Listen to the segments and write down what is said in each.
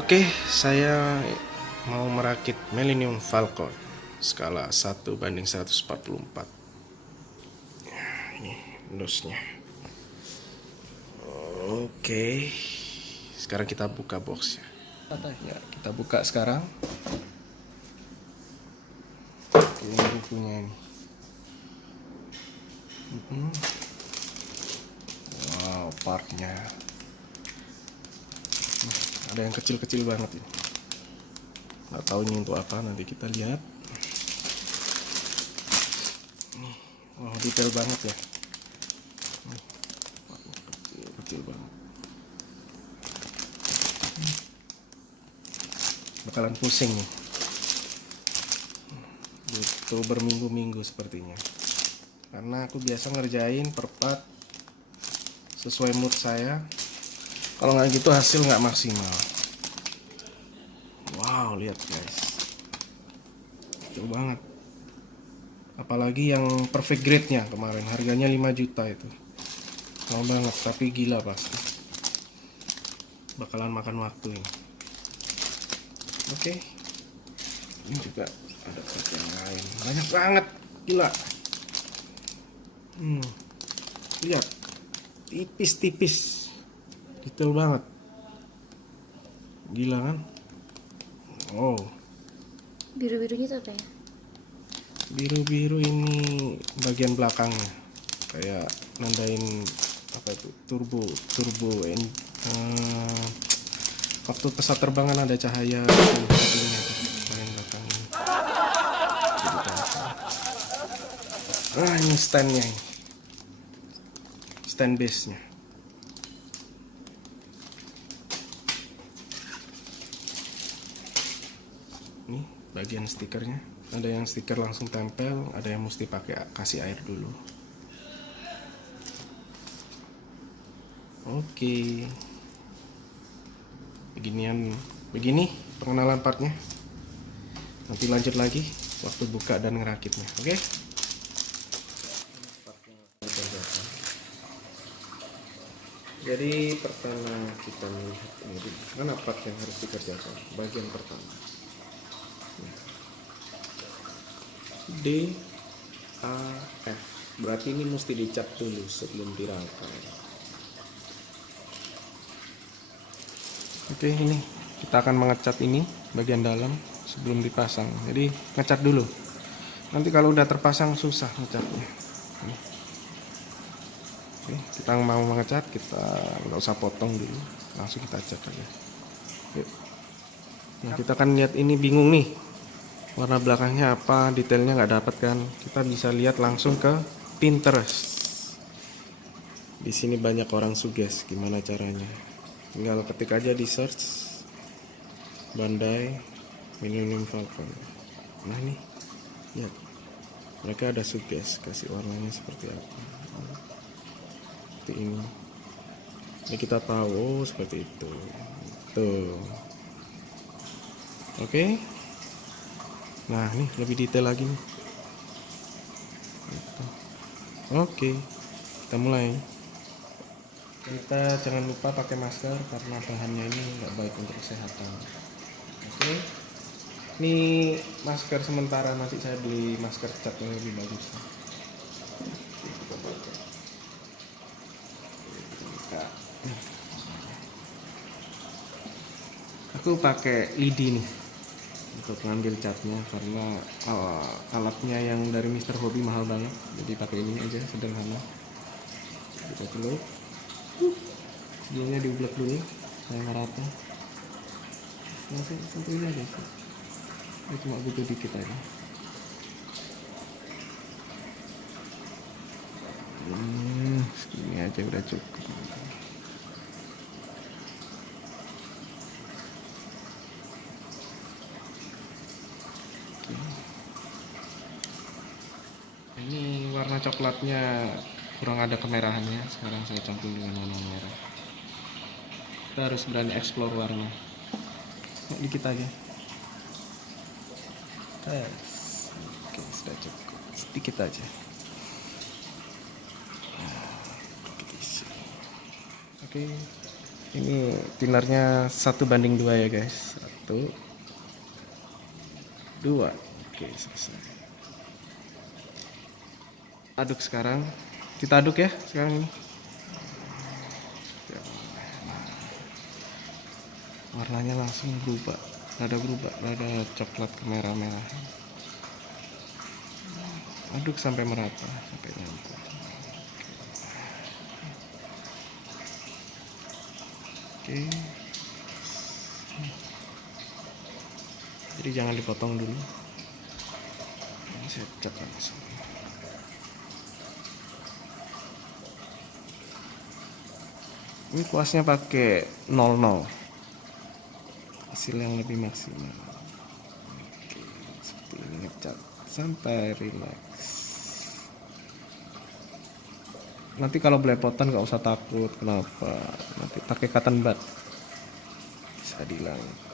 Oke, saya mau merakit Millennium Falcon skala 1:144. Ini nosnya. Oke, sekarang kita buka boxnya. Ya, kita buka sekarang. Ini bukunya ini. Wow, partnya. Ada yang kecil-kecil banget ini. Nggak tahu ini untuk apa, nanti kita lihat. Nih, wow, detail banget ya. Nih, kecil banget. Bakalan pusing nih. Butuh berminggu-minggu sepertinya. Karena aku biasa ngerjain per part sesuai mood saya. Kalau nggak gitu hasil nggak maksimal. Wow, lihat guys, kecil banget. Apalagi yang perfect grade-nya kemarin harganya 5 juta itu. Mahal banget, tapi gila pasti. Bakalan makan waktu ini. Oke. Ini juga ada part yang lain. Banyak banget, gila. Lihat. Tipis-tipis. Detail banget. Gila kan? Oh. Biru-birunya itu apa ya? Biru-biru ini bagian belakangnya. Kayak nandain apa itu? Turbo waktu pesawat terbangan ada cahaya satunya itu bagian belakang ini. Ini standnya ini. Stand base-nya. Ini bagian stikernya. Ada yang stiker langsung tempel, ada yang mesti pakai kasih air dulu. Oke. Begini pengenalan partnya. Nanti lanjut lagi waktu buka dan ngerakitnya. Oke? Jadi pertama kita melihat ini mana part yang harus dikerjakan. Bagian pertama. D A F. Berarti ini mesti dicat dulu sebelum dirangkai. Oke, ini kita akan mengecat ini bagian dalam sebelum dipasang. Jadi ngecat dulu. Nanti kalau udah terpasang susah ngecatnya. Oke, kita mau mengecat, kita nggak usah potong dulu, langsung kita cat aja. Oke. Nah, kita kan lihat ini bingung nih, warna belakangnya apa, detailnya nggak dapat kan? Kita bisa lihat langsung ke Pinterest. Di sini banyak orang suggest gimana caranya. Tinggal ketik aja di search Bandai Millennium Falcon. Nah ini, lihat, mereka ada suggest kasih warnanya seperti apa. Seperti ini. Ini kita tahu, oh, seperti itu. Tuh. Oke. Nah, ini lebih detail lagi nih. Oke. Kita mulai. Kita jangan lupa pakai masker karena bahannya ini nggak baik untuk kesehatan. Oke. Ini masker sementara, masih saya beli masker cat yang lebih bagus. Aku pakai lidi nih untuk ngambil catnya karena alatnya yang dari Mr. Hobby mahal banget, jadi pakai ini aja sederhana. Kita dulu sebelumnya diublek dulu saya merata, langsung sentuhin aja sih. Ini cuma butuh dikit aja. Segini aja udah cukup. Ini warna coklatnya kurang ada kemerahannya, sekarang saya campur dengan warna merah. Kita harus berani explore warna. Dikit aja. Oke, sudah cukup. Sedikit aja. Oke. Ini thinnernya 1:2 ya guys. 1, 2. Oke, selesai. Aduk sekarang. Kita aduk ya sekarang ini. Warnanya langsung berubah. Rada coklat kemerah-merah. Aduk sampai merata, sampai nyampur. Oke. Jadi jangan dipotong dulu. Ini saya cat langsung. Ini kuasnya pakai 00. Hasil yang lebih maksimal. Oke, seperti ini ngecat sampai relax. Nanti kalau belepotan nggak usah takut. Kenapa? Nanti pakai cotton bud bisa dihilangin.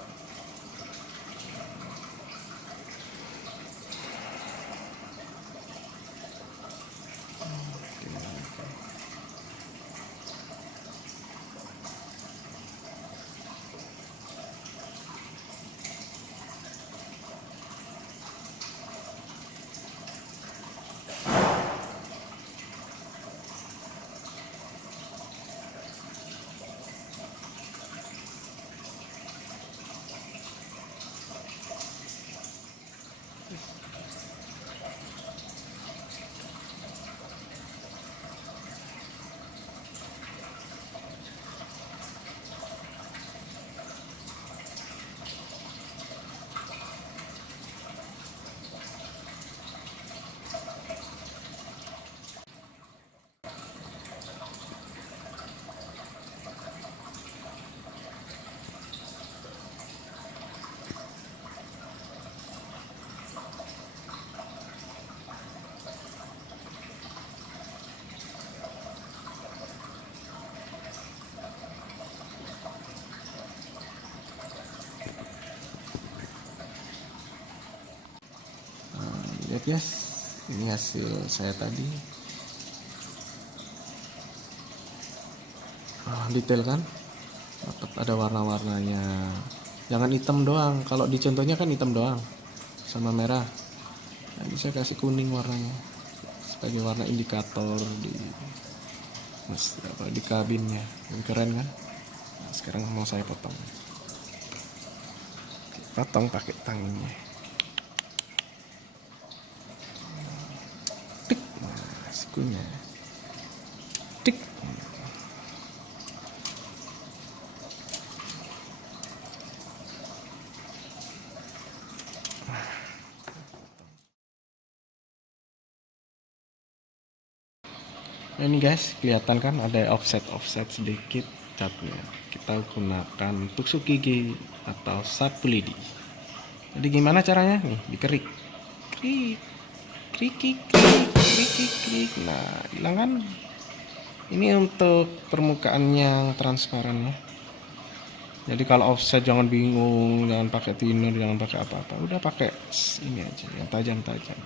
Lihat guys, ini hasil saya tadi. Detail kan, dapat ada warna-warnanya. Jangan hitam doang, kalau di contohnya kan hitam doang sama merah. Nah, bisa kasih kuning warnanya sebagai warna indikator di kabinnya. Ini keren kan? Nah, sekarang mau saya potong. Potong pakai tangannya. Tik, nah, sikunya. Tik. Nah, ini guys, kelihatan kan ada offset sedikit catnya. Kita gunakan tusuk gigi atau sapu lidi. Jadi gimana caranya? Nih, dikerik. Krik. Krik, krik, krik, krik, krik. Nah, hilang kan? Ini untuk permukaan yang transparan ya. Jadi kalau offset jangan bingung, jangan pakai thinner, jangan pakai apa-apa. Udah pakai ini aja yang tajam-tajam.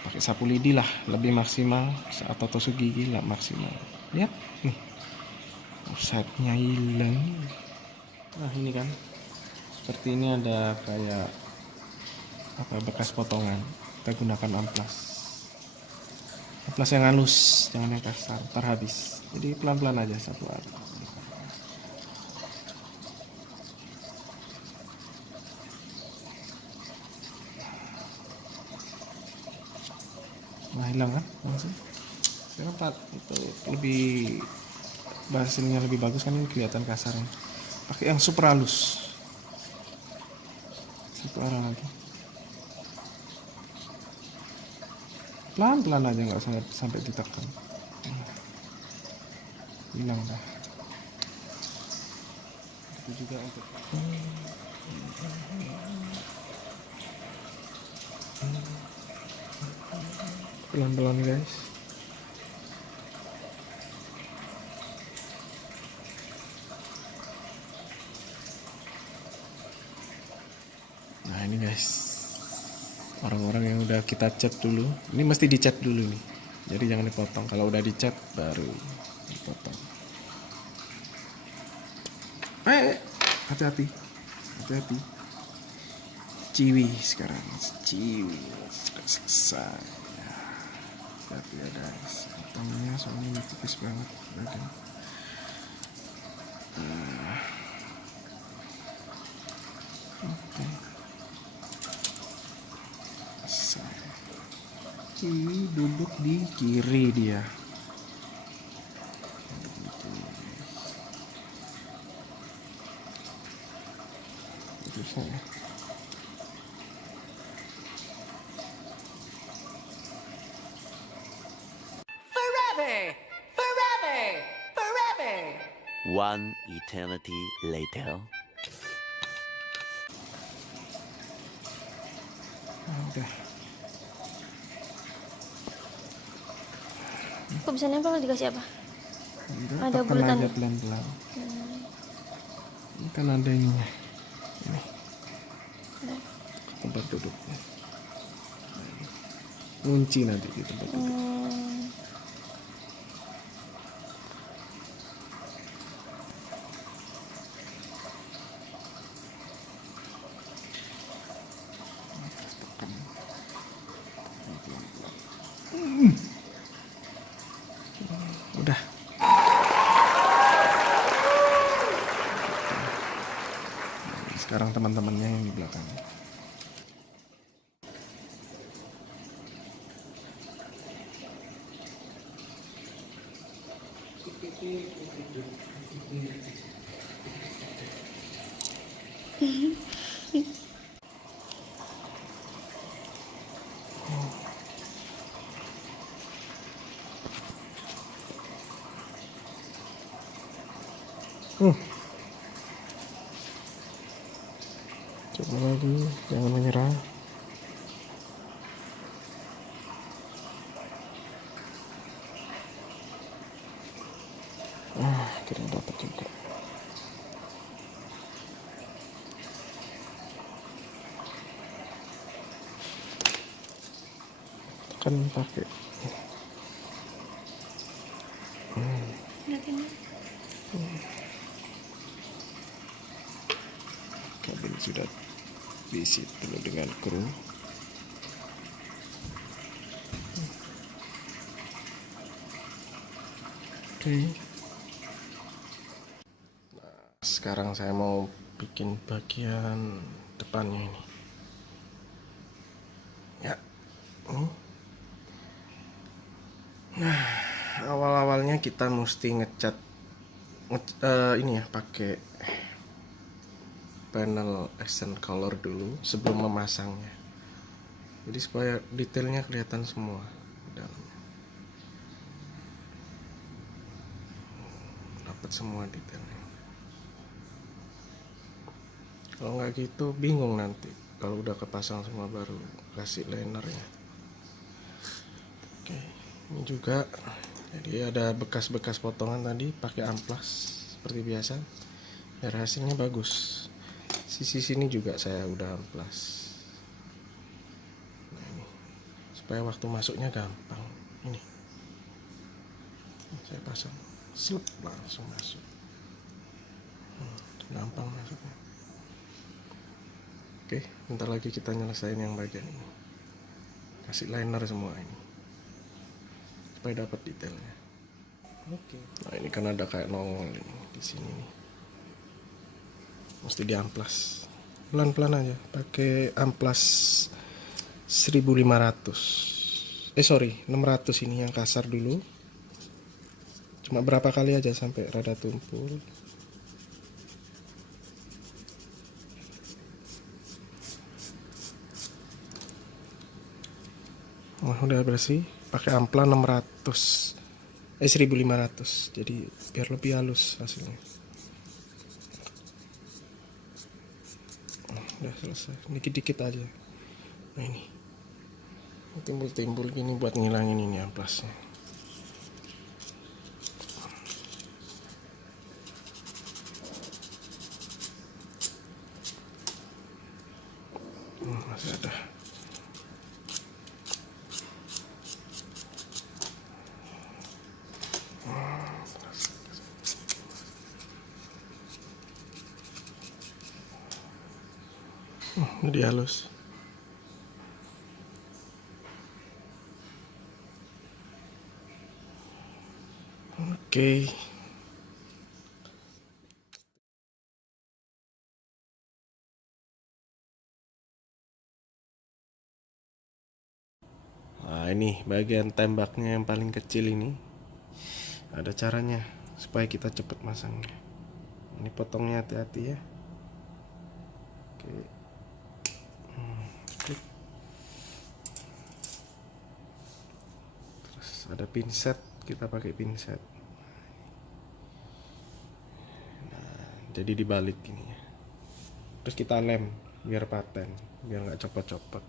Pakai sapu lidi lah lebih maksimal, atau tusuk gigi lah maksimal. Lihat nih, offsetnya hilang. Nah ini kan, seperti ini ada kayak apa bekas potongan. Kita gunakan amplas yang halus, jangan yang kasar, ntar habis. Jadi pelan-pelan aja satu arah. Nah hilang kan langsung. Sekarang Pak untuk lebih hasilnya lebih bagus kan, ini kelihatan kasarnya. Pakai yang super halus. Satu arah lagi. Pelan-pelan aja, nggak sampai ditekan. Hilang dah. Itu juga untuk pelan-pelan guys. Nah ini guys, orang-orang yang udah kita cat dulu, ini mesti dicat dulu nih, jadi jangan dipotong. Kalau udah dicat baru dipotong. Hati-hati, hati-hati. Ciwi sekarang, ciwi sudah selesai. Ya, hati ya guys, hitamnya soalnya tipis banget. Oke. Oke. Selesai. Ciwi duduk di kiri dia. Terusnya ya. Forever! Forever! Forever! One eternity later. Udah. Kok bisa nempel dikasih apa? Udah, Ada tekan bulatan aja ya? pelan-pelan. Ini kan ada ininya. Ini tempat duduknya. Kunci nanti di tempat duduk. Udah. Sekarang teman-temannya yang di belakang. Coba lagi, jangan menyerah. Kira dapat juga. Tekan pakai. Kabel sudah diisi penuh dengan kru. Oke. Nah, sekarang saya mau bikin bagian depannya ini. Ya, ini. Nah, awal-awalnya kita mesti ngecat ini ya, pakai panel accent color dulu sebelum memasangnya. Jadi supaya detailnya kelihatan semua di dalamnya. Dapat semua detailnya. Kalau nggak gitu bingung nanti kalau udah kepasang semua baru kasih linernya. Oke, ini juga jadi ada bekas-bekas potongan tadi pakai amplas seperti biasa biar hasilnya bagus. Sisi sini juga saya udah amplas. Nah, ini supaya waktu masuknya gampang. Ini saya pasang, slup langsung masuk. Gampang masuknya. Oke, bentar lagi kita nyelesain yang bagian ini. Kasih liner semua ini supaya dapat detailnya. Oke. Nah, ini kan ada kayak nongol ini di sini nih. Mesti diamplas. Pelan-pelan aja, pakai amplas 1500. 600 ini yang kasar dulu. Cuma berapa kali aja sampai rada tumpul. Nah, udah bersih, pakai amplas 1500. Jadi biar lebih halus hasilnya. Udah selesai, dikit-dikit aja. Nah, ini timbul-timbul gini buat ngilangin ini amplasnya. Masih ada. Jadi halus. Oke. Nah, ini bagian tembaknya yang paling kecil ini. Ada caranya supaya kita cepat masangnya. Ini potongnya hati-hati ya. Oke. Klik. Terus ada pinset, kita pakai pinset. Nah, jadi dibalik ini ya. Terus kita lem biar paten, biar nggak copot-copot.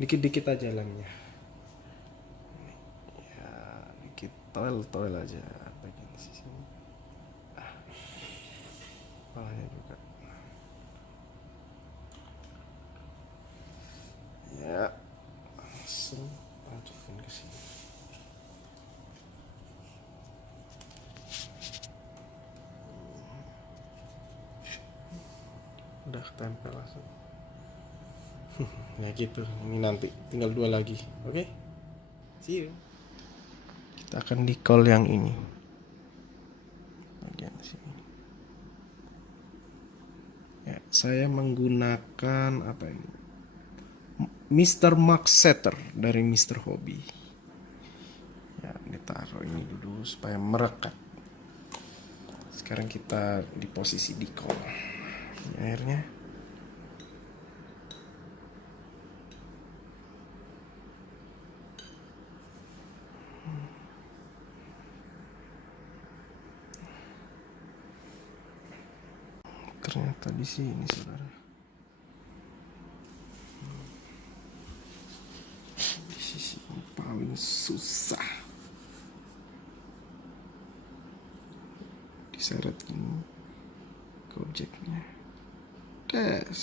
Dikit-dikit aja lemnya. Ya, dikit toel aja bagian sini. Kepalanya juga. Ya, langsung masukin ke sini. Udah ketempel langsung. Ya gitu, ini nanti tinggal 2 lagi. Oke? See you. Kita akan di call yang ini. Bagian sini. Ya, saya menggunakan apa ini? Mr. Max Setter dari Mr. Hobby. Ya, ditaruh ini dulu supaya merekat. Sekarang kita di posisi di call. Ini airnya. Ternyata di sini, saudara. Di sisi yang paling susah. Diseret gini ke objeknya. Tes.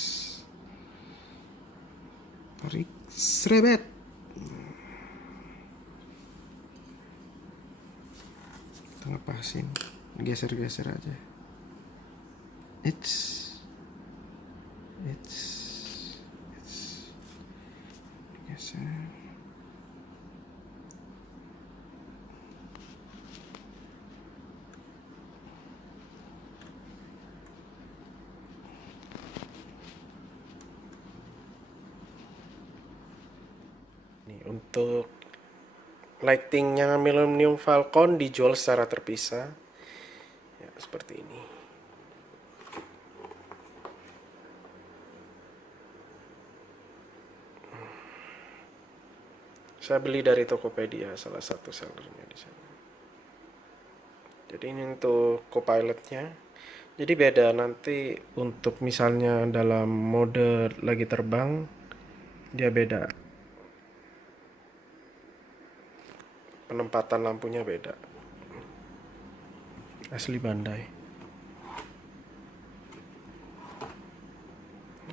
Tarik serebet. Kita ngepasin. Geser-geser aja. It's geser. Nih, untuk lightingnya Millennium Falcon dijual secara terpisah. Ya, seperti ini. Saya beli dari Tokopedia, salah satu sellernya di sana. Jadi ini untuk copilotnya. Jadi beda nanti untuk misalnya dalam mode lagi terbang, dia beda. Penempatan lampunya beda. Asli Bandai.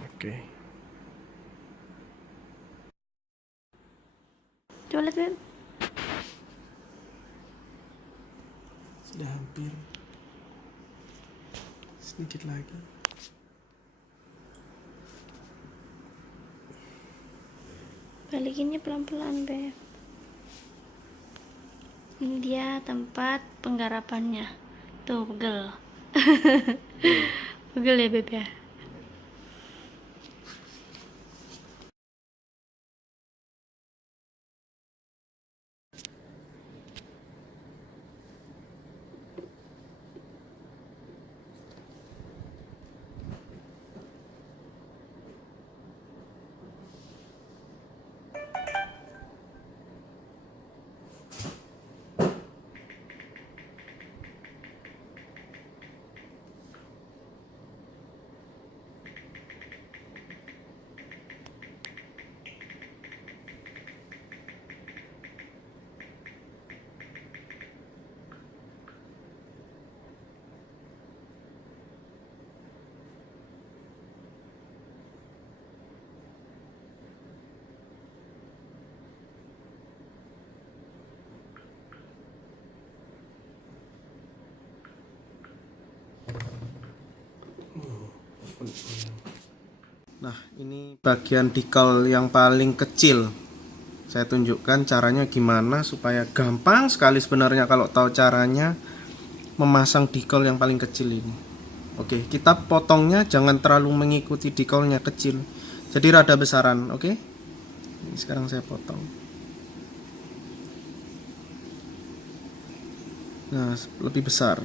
Oke. Coba lihat, Beb. Sudah hampir. Sedikit lagi. Balikinnya pelan-pelan, Beb. Ini dia tempat penggarapannya. Tuh, pegel. Pegel ya, Beb ya. Nah, ini bagian decal yang paling kecil. Saya tunjukkan caranya gimana supaya gampang sekali sebenarnya kalau tahu caranya memasang decal yang paling kecil ini. Oke, kita potongnya jangan terlalu mengikuti decalnya kecil. Jadi rada besaran, oke? Ini sekarang saya potong. Nah, lebih besar.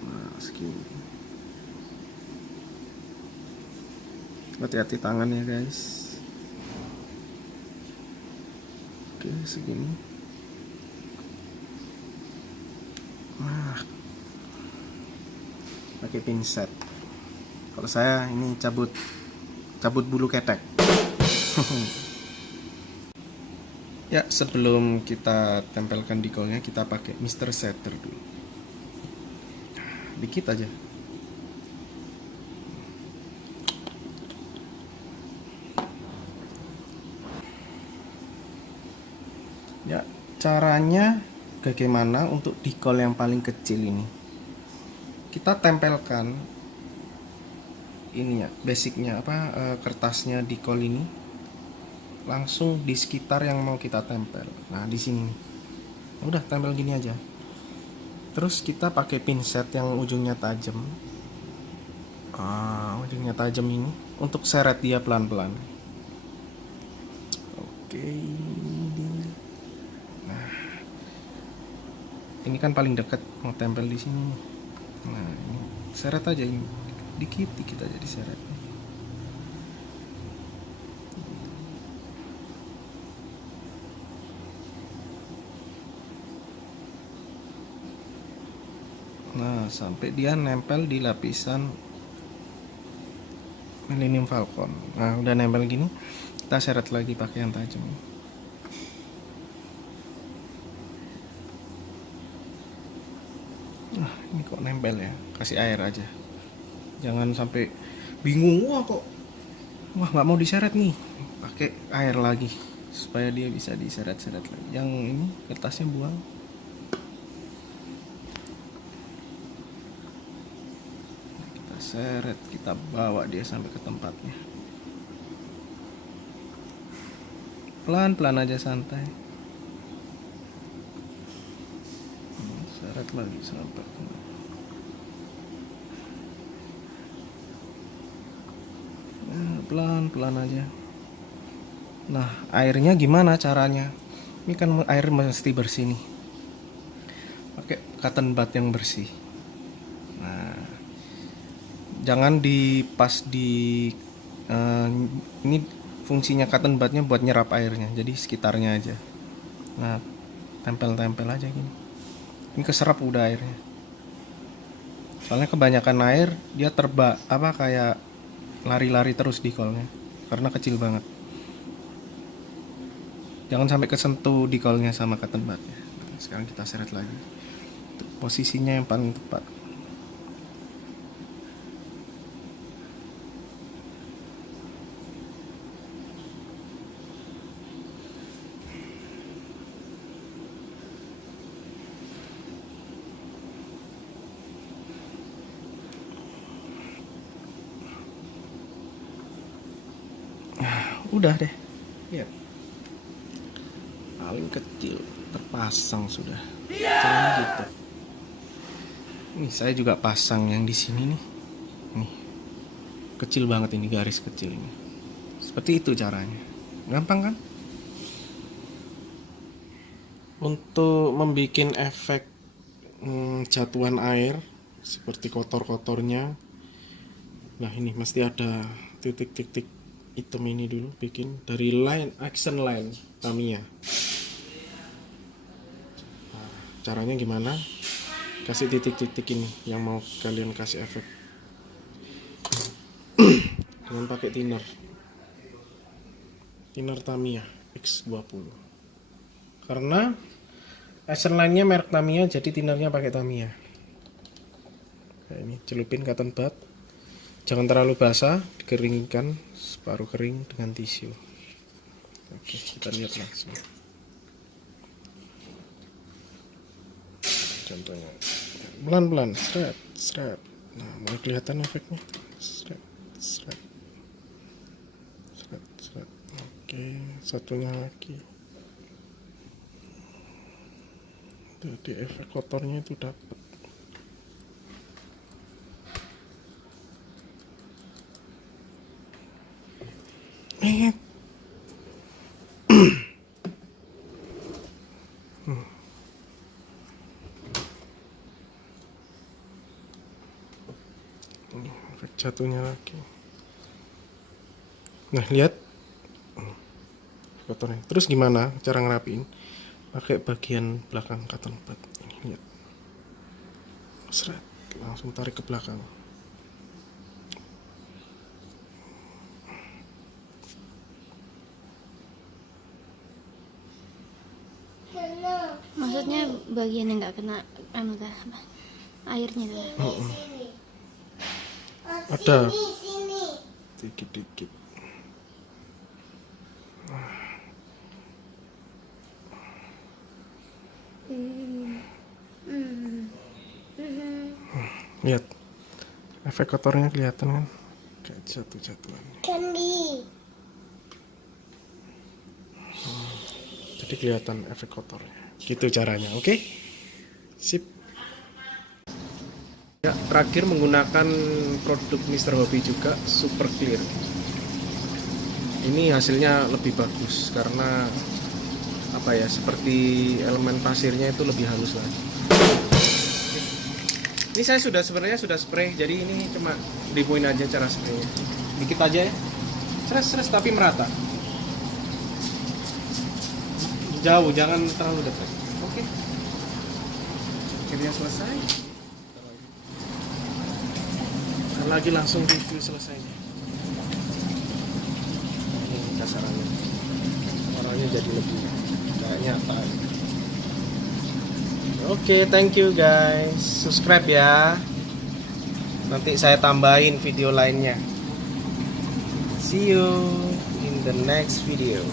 Nah, segini. Hati-hati tangannya, guys. Oke, segini. Nah, pakai pinset. Kalau saya ini cabut bulu ketek. Ya, sebelum kita tempelkan decalnya, kita pakai Mr. Setter dulu. Dikit aja. Ya, caranya bagaimana untuk decal yang paling kecil ini? Kita tempelkan ini ya, basicnya kertasnya decal ini langsung di sekitar yang mau kita tempel. Nah, di sini nih. Udah tempel gini aja. Terus kita pakai pinset yang ujungnya tajam. Ujungnya tajam ini untuk seret dia pelan-pelan. Oke. Nah, ini kan paling dekat mau tempel di sini. Nah, ini seret aja ini. Dikit aja diseret. Nah, sampai dia nempel di lapisan Millennium Falcon. Nah, udah nempel gini, kita seret lagi pakai yang tajam. Nah, ini kok nempel ya? Kasih air aja. Jangan sampai bingung, wah nggak mau diseret nih. Pakai air lagi supaya dia bisa diseret-seret lagi. Yang ini kertasnya buang. Seret, kita bawa dia sampai ke tempatnya. Pelan-pelan aja, santai. Seret lagi sampai ke pelan-pelan aja. Nah, airnya gimana caranya? Ini kan air mesti bersih nih. Pakai cotton bud yang bersih. Nah, jangan dipas di ini fungsinya cotton budnya buat nyerap airnya, jadi sekitarnya aja. Nah, tempel-tempel aja gini. Ini keserap udah airnya. Soalnya kebanyakan air dia kayak lari-lari terus di kolnya karena kecil banget. Jangan sampai kesentuh di kolnya sama cotton budnya. Nah, sekarang kita seret lagi. Posisinya yang paling tepat. Udah deh, lihat, paling kecil terpasang sudah. Caranya gitu. Ini saya juga pasang yang di sini nih. Nih, kecil banget ini, garis kecil ini. Seperti itu caranya. Gampang kan? Untuk membuat efek jatuhan air seperti kotor-kotornya. Nah, ini mesti ada titik-titik hitam ini dulu, bikin dari action line Tamiya. Nah, caranya gimana? Kasih titik-titik ini yang mau kalian kasih efek dengan pakai thinner Tamiya X20. Karena action line-nya merek Tamiya, jadi thinnernya pakai Tamiya. Nah, ini celupin cotton bud. Jangan terlalu basah, dikeringkan separuh kering dengan tisu. Oke, kita lihat langsung. Contohnya, pelan-pelan, seret. Nah, mulai kelihatan efeknya. Seret. Seret, seret. Oke, satunya lagi. Jadi efek kotornya itu dapat. Efek jatuhnya lagi. Nah, lihat kotornya. Terus gimana cara ngerapiin? Pakai bagian belakang cotton bud. Ini lihat. Seret, langsung tarik ke belakang. Maksudnya bagian yang nggak kena anu dah apa? Airnya dah. Ada dikit-dikit. Lihat, efek kotornya kelihatan kan? Kayak jatuh-jatuhan. Jadi kelihatan efek kotornya. Gitu caranya, oke? Sip. Ya, terakhir menggunakan produk Mr. Hobby juga, super clear. Ini hasilnya lebih bagus karena apa ya, seperti elemen pasirnya itu lebih halus lagi. Ini saya sebenarnya sudah spray, jadi ini cuma demoin aja cara spraynya. Dikit aja ya, seres tapi merata. Jauh, jangan terlalu dekat. Oke. Akhirnya selesai. Ntar lagi langsung review selesainya. Ini kasarannya. Warnanya jadi lebih kayak nyata. Oke, thank you guys. Subscribe ya. Nanti saya tambahin video lainnya. See you in the next video.